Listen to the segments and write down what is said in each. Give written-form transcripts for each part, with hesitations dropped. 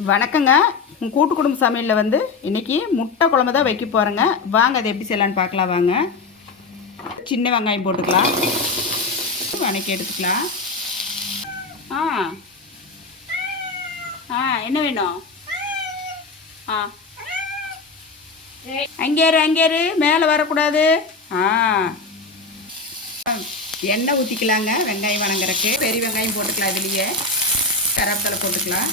வணக்கங்க. கூட்டு குடும்ப சமையலில் வந்து இன்றைக்கி முட்டை குழம்பு தான் வைக்க போகிறேங்க. வாங்க அதை எப்படி செய்யலான்னு பார்க்கலாம். வாங்க. சின்ன வெங்காயம் போட்டுக்கலாம், வணக்கி எடுத்துக்கலாம். ஆ ஆ என்ன வேணும்? ஆ அங்கேரு மேலே வரக்கூடாது. ஆ எண்ணெய் ஊற்றிக்கலாங்க. வெங்காயம் வணங்குறக்கு பெரிய வெங்காயம் போட்டுக்கலாம். இதுலேயே கருவேப்பிலை போட்டுக்கலாம்,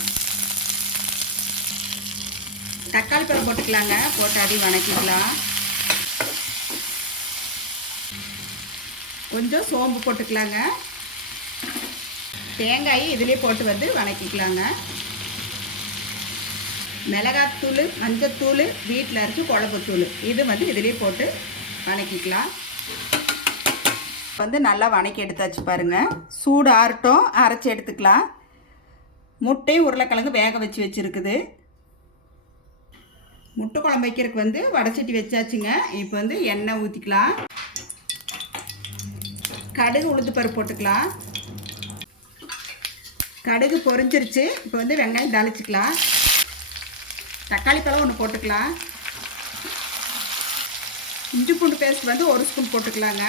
தக்காளி பழம் போட்டுக்கலாங்க. போட்டு அதையும் வணக்கிக்கலாம். கொஞ்சம் சோம்பு போட்டுக்கலாங்க. தேங்காய் இதிலே போட்டு வந்து வணக்கிக்கலாங்க. மிளகாத்தூள், மஞ்சத்தூள், வீட்டில் அரைச்சி குழம்புத்தூள் இது வந்து இதிலே போட்டு வணக்கிக்கலாம். வந்து நல்லா வணக்கி எடுத்தாச்சு பாருங்கள். சூடு ஆறட்டும், அரைச்சி எடுத்துக்கலாம். முட்டையும் உருளைக்கிழங்கு வேக வச்சு வச்சுருக்குது. முட்டை குழம்பு வைக்கிறதுக்கு வந்து வடைச்சட்டி வச்சாச்சுங்க. இப்போ வந்து எண்ணெய் ஊற்றிக்கலாம். கடுகு உளுந்து பருப்பு போட்டுக்கலாம். கடுகு பொரிஞ்சிருச்சு. இப்போ வந்து வெங்காயம் தாளிச்சிக்கலாம். தக்காளி பழம் ஒன்று போட்டுக்கலாம். இஞ்சி பூண்டு பேஸ்ட் வந்து 1 ஸ்பூன் போட்டுக்கலாங்க.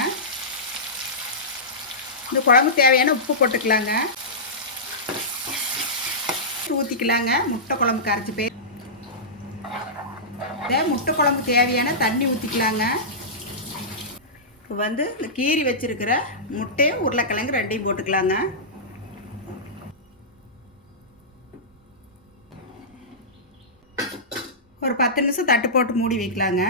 இந்த குழம்பு தேவையான உப்பு போட்டுக்கலாங்க. ஊற்றிக்கலாங்க. முட்டை குழம்புக்கு அரைச்சி போய் முட்டை குழம்பு தேவையான தண்ணி ஊற்றிக்கலாங்க. இப்போ வந்து இந்த கீரி வச்சுருக்கிற முட்டையும் உருளைக்கிழங்கு ரெண்டையும் போட்டுக்கலாங்க. ஒரு 10 நிமிஷம் தட்டு போட்டு மூடி வைக்கலாங்க.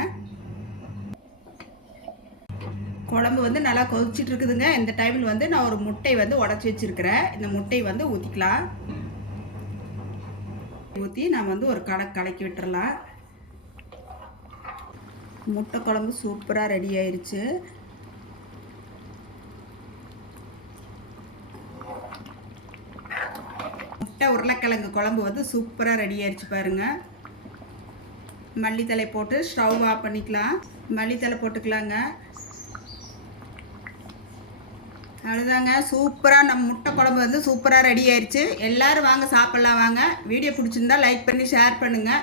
குழம்பு வந்து நல்லா கொதிச்சிட்டு இருக்குதுங்க. இந்த டைமில் வந்து நான் ஒரு முட்டை வந்து உடச்சி வச்சுருக்கிறேன். இந்த முட்டையை வந்து ஊற்றிக்கலாம். ஊற்றி நம்ம வந்து ஒரு கலக்கி விட்டுறலாம். முட்டை குழம்பு சூப்பராக ரெடி ஆயிடுச்சு. முட்டை உருளைக்கிழங்கு குழம்பு வந்து சூப்பராக ரெடி ஆயிடுச்சு பாருங்கள். மல்லித்தலை போட்டு ஸ்டவ் ஆஃப் பண்ணிக்கலாம். மல்லித்தலை போட்டுக்கலாங்க. அவ்வளோதாங்க. சூப்பராக நம்ம முட்டை குழம்பு வந்து சூப்பராக ரெடி ஆயிடுச்சு. எல்லோரும் வாங்க சாப்பிட்லாம். வாங்க. வீடியோ பிடிச்சிருந்தா லைக் பண்ணி ஷேர் பண்ணுங்கள்.